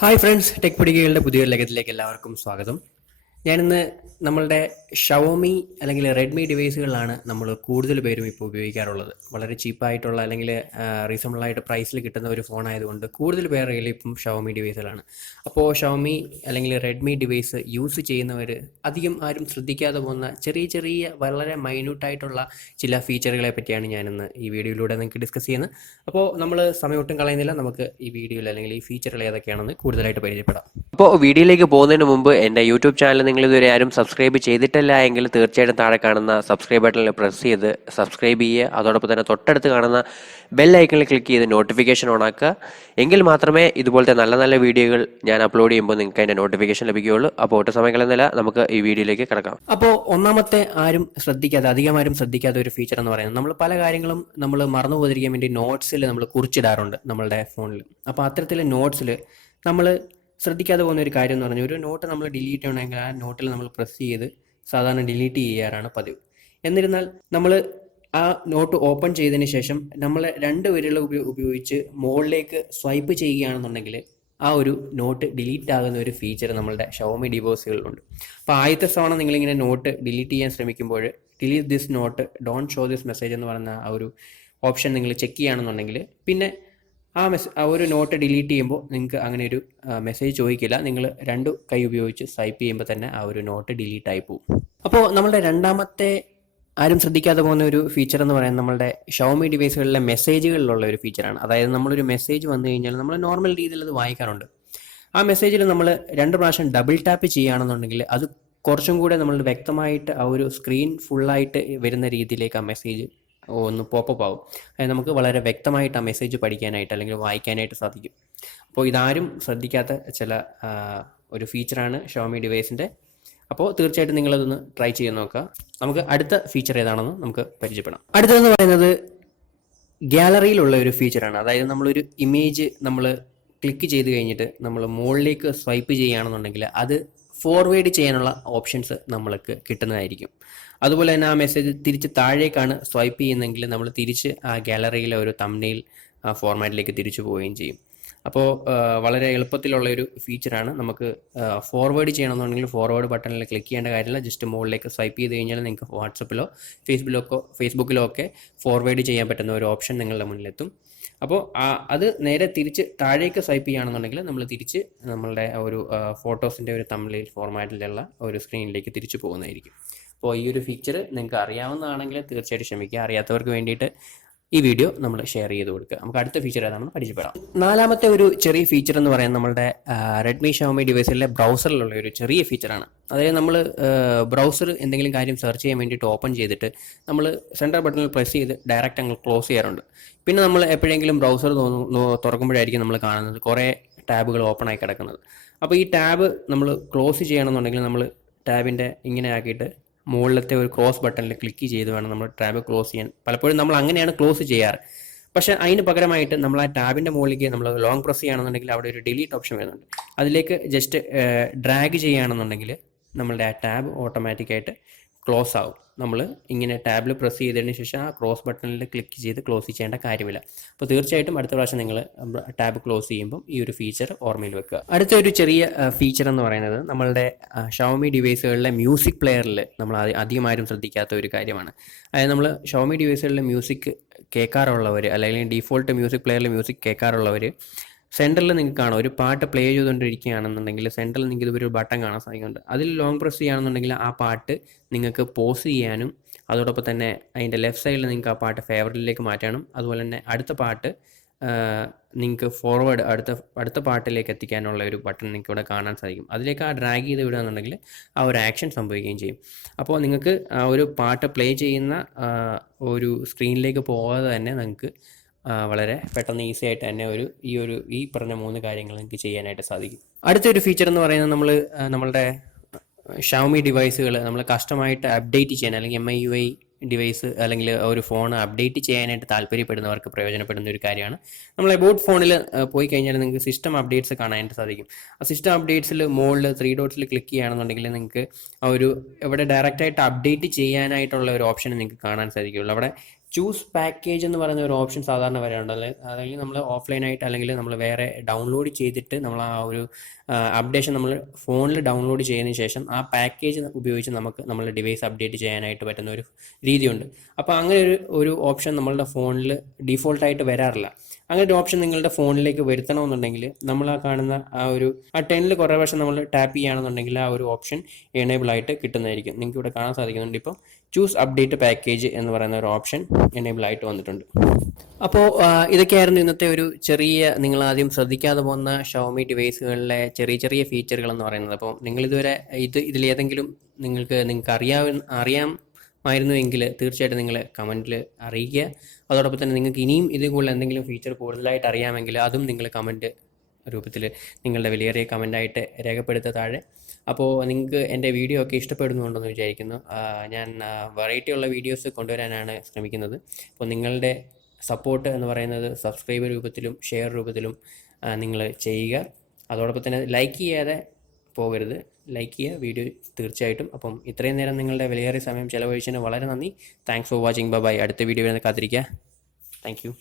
Hi friends, tech പിടികകളുടെ പുതിയൊരു ലേഖത്തിലേക്ക് എല്ലാവർക്കും സ്വാഗതം. ഞാനിന്ന് നമ്മളുടെ ഷവോമി അല്ലെങ്കിൽ റെഡ്മി ഡിവൈസുകളിലാണ് നമ്മൾ കൂടുതൽ പേരും ഇപ്പോൾ ഉപയോഗിക്കാറുള്ളത്. വളരെ ചീപ്പായിട്ടുള്ള അല്ലെങ്കിൽ റീസണബിളായിട്ട് പ്രൈസിൽ കിട്ടുന്ന ഒരു ഫോൺ ആയതുകൊണ്ട് കൂടുതൽ പേർ കയ്യിൽ ഇപ്പം ഷവോമി ഡിവൈസുകളാണ്. അപ്പോൾ ഷവോമി അല്ലെങ്കിൽ റെഡ്മി ഡിവൈസ് യൂസ് ചെയ്യുന്നവർ അധികം ആരും ശ്രദ്ധിക്കാതെ പോകുന്ന ചെറിയ ചെറിയ വളരെ മൈന്യൂട്ടായിട്ടുള്ള ചില ഫീച്ചറുകളെ പറ്റിയാണ് ഞാനിന്ന് ഈ വീഡിയോയിലൂടെ നിങ്ങൾക്ക് ഡിസ്കസ് ചെയ്യുന്നത്. അപ്പോൾ നമ്മൾ സമയമൊട്ടും കളയുന്നില്ല, നമുക്ക് ഈ വീഡിയോയിൽ അല്ലെങ്കിൽ ഈ ഫീച്ചറുകൾ ഏതൊക്കെയാണെന്ന് കൂടുതലായിട്ട് പരിചയപ്പെടാം. അപ്പോൾ വീഡിയോയിലേക്ക് പോകുന്നതിന് മുമ്പ് എൻ്റെ യൂട്യൂബ് ചാനൽ നിങ്ങൾ ഇതുവരെ ആരും സബ്സ്ക്രൈബ് ചെയ്തിട്ടില്ല എങ്കിൽ തീർച്ചയായിട്ടും താഴെ കാണുന്ന സബ്സ്ക്രൈബ് ബട്ടണിൽ പ്രസ് ചെയ്ത് സബ്സ്ക്രൈബ് ചെയ്യുക. അതോടൊപ്പം തന്നെ തൊട്ടടുത്ത് കാണുന്ന ബെൽ ഐക്കണിൽ ക്ലിക്ക് ചെയ്ത് നോട്ടിഫിക്കേഷൻ ഓൺ ആക്കുക. എങ്കിൽ മാത്രമേ ഇതുപോലത്തെ നല്ല നല്ല വീഡിയോകൾ ഞാൻ അപ്ലോഡ് ചെയ്യുമ്പോൾ നിങ്ങൾക്ക് അതിൻ്റെ നോട്ടിഫിക്കേഷൻ ലഭിക്കുകയുള്ളൂ. അപ്പോൾ ഒട്ടും സമയം കളയുന്നില്ല, നമുക്ക് ഈ വീഡിയോയിലേക്ക് കിടക്കാം. അപ്പോൾ ഒന്നാമത്തെ അധികം ആരും ശ്രദ്ധിക്കാത്ത ഒരു ഫീച്ചർ എന്ന് പറയുന്നത്, നമ്മൾ പല കാര്യങ്ങളും നമ്മൾ മറന്നു പോകാതിരിക്കാൻ വേണ്ടി നോട്ട്സിൽ നമ്മൾ കുറിച്ചിടാറുണ്ട് നമ്മളുടെ ഫോണിൽ. അപ്പോൾ അത്തരത്തിൽ നോട്ട്സിൽ നമ്മൾ ശ്രദ്ധിക്കാതെ പോകുന്ന ഒരു കാര്യം എന്ന് പറഞ്ഞാൽ, ഒരു നോട്ട് നമ്മൾ ഡിലീറ്റ് ചെയ്യണമെങ്കിൽ ആ നോട്ടിൽ നമ്മൾ പ്രസ് ചെയ്ത് സാധാരണ ഡിലീറ്റ് ചെയ്യാറാണ് പതിവ്. എന്നിരുന്നാൽ നമ്മൾ ആ നോട്ട് ഓപ്പൺ ചെയ്തതിന് ശേഷം നമ്മൾ രണ്ട് വിരലുകൾ ഉപയോഗിച്ച് മുകളിലേക്ക് സ്വൈപ്പ് ചെയ്യുകയാണെന്നുണ്ടെങ്കിൽ ആ ഒരു നോട്ട് ഡിലീറ്റ് ആകുന്ന ഒരു ഫീച്ചർ നമ്മളുടെ ഷവോമി ഡിവൈസുകളിലുണ്ട്. അപ്പോൾ ആദ്യത്തെ തവണ നിങ്ങളിങ്ങനെ നോട്ട് ഡിലീറ്റ് ചെയ്യാൻ ശ്രമിക്കുമ്പോൾ delete this note don't show this message എന്ന് പറയുന്ന ആ ഒരു ഓപ്ഷൻ നിങ്ങൾ ചെക്ക് ചെയ്യുകയാണെന്നുണ്ടെങ്കിൽ പിന്നെ ആ ഒരു നോട്ട് ഡിലീറ്റ് ചെയ്യുമ്പോൾ നിങ്ങൾക്ക് അങ്ങനെ ഒരു മെസ്സേജ് ചോദിക്കില്ല. നിങ്ങൾ രണ്ട് കൈ ഉപയോഗിച്ച് സ്വൈപ്പ് ചെയ്യുമ്പോൾ തന്നെ ആ ഒരു നോട്ട് ഡിലീറ്റ് ആയി പോകും. അപ്പോൾ നമ്മളുടെ രണ്ടാമത്തെ ആരും ശ്രദ്ധിക്കാതെ പോകുന്ന ഒരു ഫീച്ചർ എന്ന് പറയുന്നത് നമ്മളുടെ ഷവോമി ഡിവൈസുകളിലെ മെസ്സേജുകളിലുള്ള ഒരു ഫീച്ചറാണ്. അതായത് നമ്മളൊരു മെസ്സേജ് വന്നു കഴിഞ്ഞാൽ നമ്മൾ നോർമൽ രീതിയിൽ അത് വായിക്കാറുണ്ട്. ആ മെസ്സേജിൽ നമ്മൾ 2 പ്രാവശ്യം ഡബിൾ ടാപ്പ് ചെയ്യുകയാണെന്നുണ്ടെങ്കിൽ അത് കുറച്ചും കൂടെ നമ്മൾ വ്യക്തമായിട്ട് ആ ഒരു സ്ക്രീൻ ഫുള്ളായിട്ട് വരുന്ന രീതിയിലേക്ക് ആ മെസ്സേജ് ഒന്ന് പോപ്പപ്പ് ആവും. അതായത് നമുക്ക് വളരെ വ്യക്തമായിട്ട് ആ മെസ്സേജ് പഠിക്കാനായിട്ട് അല്ലെങ്കിൽ വായിക്കാനായിട്ട് സാധിക്കും. അപ്പോൾ ഇതാരും ശ്രദ്ധിക്കാത്ത ചില ഒരു ഫീച്ചറാണ് ഷവോമി ഡിവൈസിൻ്റെ. അപ്പോൾ തീർച്ചയായിട്ടും നിങ്ങളതൊന്ന് ട്രൈ ചെയ്ത് നോക്കുക. നമുക്ക് അടുത്ത ഫീച്ചർ ഏതാണെന്ന് നമുക്ക് പരിചയപ്പെടാം. അടുത്തതെന്ന് പറയുന്നത് ഗാലറിയിലുള്ള ഒരു ഫീച്ചറാണ്. അതായത് നമ്മളൊരു ഇമേജ് നമ്മൾ ക്ലിക്ക് ചെയ്ത് കഴിഞ്ഞിട്ട് നമ്മൾ മുകളിലേക്ക് സ്വൈപ്പ് ചെയ്യുകയാണെന്നുണ്ടെങ്കിൽ അത് ഫോർവേഡ് ചെയ്യാനുള്ള ഓപ്ഷൻസ് നമ്മൾക്ക് കിട്ടുന്നതായിരിക്കും. അതുപോലെ തന്നെ ആ മെസ്സേജ് തിരിച്ച് താഴേക്കാണ് സ്വൈപ്പ് ചെയ്യുന്നതെങ്കിൽ നമ്മൾ തിരിച്ച് ആ ഗാലറിയിലെ ഒരു തംബ്നെയിൽ ഫോർമാറ്റിലേക്ക് തിരിച്ചു പോവുകയും ചെയ്യും. അപ്പോൾ വളരെ എളുപ്പത്തിലുള്ള ഒരു ഫീച്ചറാണ്. നമുക്ക് ഫോർവേഡ് ചെയ്യണമെന്നുണ്ടെങ്കിൽ ഫോർവേഡ് ബട്ടണിൽ ക്ലിക്ക് ചെയ്യേണ്ട കാര്യമില്ല. ജസ്റ്റ് മുകളിലേക്ക് സ്വൈപ്പ് ചെയ്ത് കഴിഞ്ഞാൽ നിങ്ങൾക്ക് വാട്സപ്പിലോ ഫേസ്ബുക്കിലോ ഒക്കെ ഫോർവേഡ് ചെയ്യാൻ പറ്റുന്ന ഒരു ഓപ്ഷൻ നിങ്ങളുടെ മുന്നിലെത്തും. അപ്പോൾ അത് നേരെ തിരിച്ച് താഴേക്ക് സ്വൈപ്പ് ചെയ്യുകയാണെന്നുണ്ടെങ്കിൽ നമ്മൾ തിരിച്ച് നമ്മളുടെ ഒരു ഫോട്ടോസിൻ്റെ ഒരു തംബ്നെയിൽ ഫോർമാറ്റിലുള്ള ഒരു സ്ക്രീനിലേക്ക് തിരിച്ചു പോകുന്നതായിരിക്കും. അപ്പോൾ ഈ ഒരു ഫീച്ചർ നിങ്ങൾക്ക് അറിയാവുന്നതാണെങ്കിൽ തീർച്ചയായിട്ടും ക്ഷമിക്കുക. അറിയാത്തവർക്ക് വേണ്ടിയിട്ട് ഈ വീഡിയോ നമ്മൾ ഷെയർ ചെയ്ത് കൊടുക്കുക. നമുക്ക് അടുത്ത ഫീച്ചർ ഏതാണെന്ന് പരിചയപ്പെടാം. നാലാമത്തെ ഒരു ചെറിയ ഫീച്ചർ എന്ന് പറയുന്നത് നമ്മളുടെ റെഡ്മി ഷവോമി ഡിവൈസിലെ ബ്രൗസറിലുള്ള ഒരു ചെറിയ ഫീച്ചറാണ്. അതായത് നമ്മൾ ബ്രൗസർ എന്തെങ്കിലും കാര്യം സെർച്ച് ചെയ്യാൻ വേണ്ടിയിട്ട് ഓപ്പൺ ചെയ്തിട്ട് നമ്മൾ സെൻറ്റർ ബട്ടണിൽ പ്രസ് ചെയ്ത് ഡയറക്റ്റ് അങ്ങ് ക്ലോസ് ചെയ്യാറുണ്ട്. പിന്നെ നമ്മൾ എപ്പോഴെങ്കിലും ബ്രൗസർ തുറക്കുമ്പോഴായിരിക്കും നമ്മൾ കാണുന്നത് കുറേ ടാബുകൾ ഓപ്പൺ ആയി കിടക്കുന്നത്. അപ്പോൾ ഈ ടാബ് നമ്മൾ ക്ലോസ് ചെയ്യണമെന്നുണ്ടെങ്കിൽ നമ്മൾ ടാബിൻ്റെ ഇങ്ങനെ ആക്കിയിട്ട് മുകളിലത്തെ ഒരു ക്രോസ് ബട്ടണിൽ ക്ലിക്ക് ചെയ്ത് വേണം നമ്മൾ ടാബ് ക്ലോസ് ചെയ്യാൻ. പലപ്പോഴും നമ്മൾ അങ്ങനെയാണ് ക്ലോസ് ചെയ്യാറ്. പക്ഷേ അതിന് പകരമായിട്ട് നമ്മൾ ആ ടാബിൻ്റെ മുകളിലേക്ക് നമ്മൾ ലോങ് പ്രസ് ചെയ്യുകയാണെന്നുണ്ടെങ്കിൽ അവിടെ ഒരു ഡിലീറ്റ് ഓപ്ഷൻ വരുന്നുണ്ട്. അതിലേക്ക് ജസ്റ്റ് ഡ്രാഗ് ചെയ്യുകയാണെന്നുണ്ടെങ്കിൽ നമ്മളുടെ ആ ടാബ് ഓട്ടോമാറ്റിക്കായിട്ട് ക്ലോസ് ആവും. നമ്മൾ ഇങ്ങനെ ടാബിൽ പ്രസ് ചെയ്തതിന് ശേഷം ആ ക്രോസ് ബട്ടണിൽ ക്ലിക്ക് ചെയ്ത് ക്ലോസ് ചെയ്യേണ്ട കാര്യമില്ല. അപ്പോൾ തീർച്ചയായിട്ടും അടുത്ത പ്രാവശ്യം നിങ്ങൾ ടാബ് ക്ലോസ് ചെയ്യുമ്പം ഈ ഒരു ഫീച്ചർ ഓർമ്മയിൽ വെക്കുക. അടുത്ത ഒരു ചെറിയ ഫീച്ചർ എന്ന് പറയുന്നത് നമ്മളുടെ ഷവോമി ഡിവൈസുകളിലെ മ്യൂസിക് പ്ലെയറിൽ നമ്മൾ അധികം ആരും ശ്രദ്ധിക്കാത്ത ഒരു കാര്യമാണ്. അതായത് നമ്മൾ ഷവോമി ഡിവൈസുകളിലെ മ്യൂസിക് കേൾക്കാറുള്ളവർ അല്ലെങ്കിൽ ഡീഫോൾട്ട് മ്യൂസിക് പ്ലെയറിൽ മ്യൂസിക് കേൾക്കാറുള്ളവർ സെൻറ്ററിൽ നിങ്ങൾക്ക് കാണാം ഒരു പാട്ട് പ്ലേ ചെയ്തുകൊണ്ടിരിക്കുകയാണെന്നുണ്ടെങ്കിൽ സെൻറ്ററിൽ നിങ്ങൾക്ക് ഇതുപോലെ ഒരു ബട്ടൺ കാണാൻ സാധിക്കുന്നുണ്ട്. അതിൽ ലോങ് പ്രസ് ചെയ്യുകയാണെന്നുണ്ടെങ്കിൽ ആ പാട്ട് നിങ്ങൾക്ക് പോസ് ചെയ്യാനും അതോടൊപ്പം തന്നെ അതിൻ്റെ ലെഫ്റ്റ് സൈഡിൽ നിങ്ങൾക്ക് ആ പാട്ട് ഫേവറേറ്റിലേക്ക് മാറ്റാനും അതുപോലെ തന്നെ അടുത്ത പാട്ട് നിങ്ങൾക്ക് ഫോർവേഡ് അടുത്ത പാട്ടിലേക്ക് എത്തിക്കാനുള്ള ഒരു ബട്ടൺ നിങ്ങൾക്ക് ഇവിടെ കാണാൻ സാധിക്കും. അതിലേക്ക് ആ ഡ്രാഗ് ചെയ്ത് വിടുകയാണെന്നുണ്ടെങ്കിൽ ആ ഒരു ആക്ഷൻ സംഭവിക്കുകയും ചെയ്യും. അപ്പോൾ നിങ്ങൾക്ക് ആ ഒരു പാട്ട് പ്ലേ ചെയ്യുന്ന ഒരു സ്ക്രീനിലേക്ക് പോകാതെ തന്നെ നിങ്ങൾക്ക് വളരെ പെട്ടെന്ന് ഈസി ആയിട്ട് തന്നെ ഈ പറഞ്ഞ 3 കാര്യങ്ങൾ നിങ്ങൾക്ക് ചെയ്യാനായിട്ട് സാധിക്കും. അടുത്തൊരു ഫീച്ചർ എന്ന് പറയുന്നത് നമ്മളുടെ ഷവോമി ഡിവൈസുകൾ നമ്മൾ കസ്റ്റമായിട്ട് അപ്ഡേറ്റ് ചെയ്യാൻ അല്ലെങ്കിൽ MIUI ഡിവൈസ് അല്ലെങ്കിൽ ഒരു ഫോൺ അപ്ഡേറ്റ് ചെയ്യാനായിട്ട് താല്പര്യപ്പെടുന്നവർക്ക് പ്രയോജനപ്പെടുന്ന ഒരു കാര്യമാണ്. നമ്മൾ എബൌട്ട് ഫോണിൽ പോയി കഴിഞ്ഞാൽ നിങ്ങൾക്ക് സിസ്റ്റം അപ്ഡേറ്റ്സ് കാണാനായിട്ട് സാധിക്കും. ആ സിസ്റ്റം അപ്ഡേറ്റ്സിൽ മുകളിൽ 3 ഡോട്ട്സിൽ ക്ലിക്ക് ചെയ്യുകയാണെന്നുണ്ടെങ്കിൽ നിങ്ങൾക്ക് ഇവിടെ ഡയറക്റ്റായിട്ട് അപ്ഡേറ്റ് ചെയ്യാനായിട്ടുള്ള ഒരു ഓപ്ഷൻ നിങ്ങൾക്ക് കാണാൻ സാധിക്കുകയുള്ളൂ. അവിടെ ചൂസ് പാക്കേജ് എന്ന് പറയുന്ന ഒരു ഓപ്ഷൻ സാധാരണ വരാറുണ്ട്. അല്ലെങ്കിൽ നമ്മൾ ഓഫ്ലൈനായിട്ട് അല്ലെങ്കിൽ നമ്മൾ വേറെ ഡൗൺലോഡ് ചെയ്തിട്ട് നമ്മൾ ആ ഒരു അപ്ഡേഷൻ നമ്മൾ ഫോണിൽ ഡൗൺലോഡ് ചെയ്തതിന് ശേഷം ആ പാക്കേജ് ഉപയോഗിച്ച് നമുക്ക് നമ്മളുടെ ഡിവൈസ് അപ്ഡേറ്റ് ചെയ്യാനായിട്ട് പറ്റുന്ന ഒരു രീതിയുണ്ട്. അപ്പോൾ അങ്ങനെ ഒരു ഓപ്ഷൻ നമ്മളുടെ ഫോണിൽ ഡീഫോൾട്ടായിട്ട് വരാറില്ല. അങ്ങനെ ഒരു ഓപ്ഷൻ നിങ്ങളുടെ ഫോണിലേക്ക് വരുത്തണമെന്നുണ്ടെങ്കിൽ നമ്മൾ ആ കാണുന്ന ആ ടെനിൽ കുറേ പ്രാവശ്യം നമ്മൾ ടാപ്പ് ചെയ്യുകയാണെന്നുണ്ടെങ്കിൽ ആ ഒരു ഓപ്ഷൻ എനേബിൾ ആയിട്ട് കിട്ടുന്നതായിരിക്കും. നിങ്ങൾക്ക് ഇവിടെ കാണാൻ സാധിക്കുന്നുണ്ട്. ഇപ്പോൾ ചൂസ് അപ്ഡേറ്റ് പാക്കേജ് എന്ന് പറയുന്ന ഒരു ഓപ്ഷൻ എനേബിൾ ആയിട്ട് വന്നിട്ടുണ്ട്. അപ്പോൾ ഇതൊക്കെയായിരുന്നു ഇന്നത്തെ ഒരു ചെറിയ, നിങ്ങൾ ആദ്യം ശ്രദ്ധിക്കാതെ പോകുന്ന ഷവോമി ഡിവൈസുകളിലെ ചെറിയ ചെറിയ ഫീച്ചറുകൾ എന്ന് പറയുന്നത്. അപ്പോൾ നിങ്ങളിതുവരെ ഇതിലേതെങ്കിലും നിങ്ങൾക്ക് അറിയാമായിരുന്നുവെങ്കിൽ തീർച്ചയായിട്ടും നിങ്ങൾ കമൻറ്റിൽ അറിയിക്കുക. അതോടൊപ്പം തന്നെ നിങ്ങൾക്ക് ഇനിയും ഇതിൽ കൂടുതൽ എന്തെങ്കിലും ഫീച്ചർ കൂടുതലായിട്ട് അറിയാമെങ്കിൽ അതും നിങ്ങൾ കമൻറ്റ് രൂപത്തിൽ നിങ്ങളുടെ വിലയേറിയ കമൻ്റായിട്ട് രേഖപ്പെടുത്തുക താഴെ. അപ്പോൾ നിങ്ങൾക്ക് എൻ്റെ വീഡിയോ ഒക്കെ ഇഷ്ടപ്പെടുന്നുണ്ടെന്ന് വിചാരിക്കുന്നു. ഞാൻ വെറൈറ്റി ഉള്ള വീഡിയോസ് കൊണ്ടുവരാനാണ് ശ്രമിക്കുന്നത്. അപ്പോൾ നിങ്ങളുടെ സപ്പോർട്ട് എന്ന് പറയുന്നത് സബ്സ്ക്രൈബ് രൂപത്തിലും ഷെയർ രൂപത്തിലും നിങ്ങൾ ചെയ്യുക. അതോടൊപ്പം തന്നെ ലൈക്ക് ചെയ്യാതെ പോകരുത്, ലൈക്ക് ചെയ്യുക വീഡിയോ തീർച്ചയായിട്ടും. അപ്പം ഇത്രയും നേരം നിങ്ങളുടെ വിലയേറിയ സമയം ചിലവഴിച്ചതിന് വളരെ നന്ദി. Thanks for watching. ബൈ. അടുത്ത വീഡിയോ കാത്തിരിക്കുക. Thank you.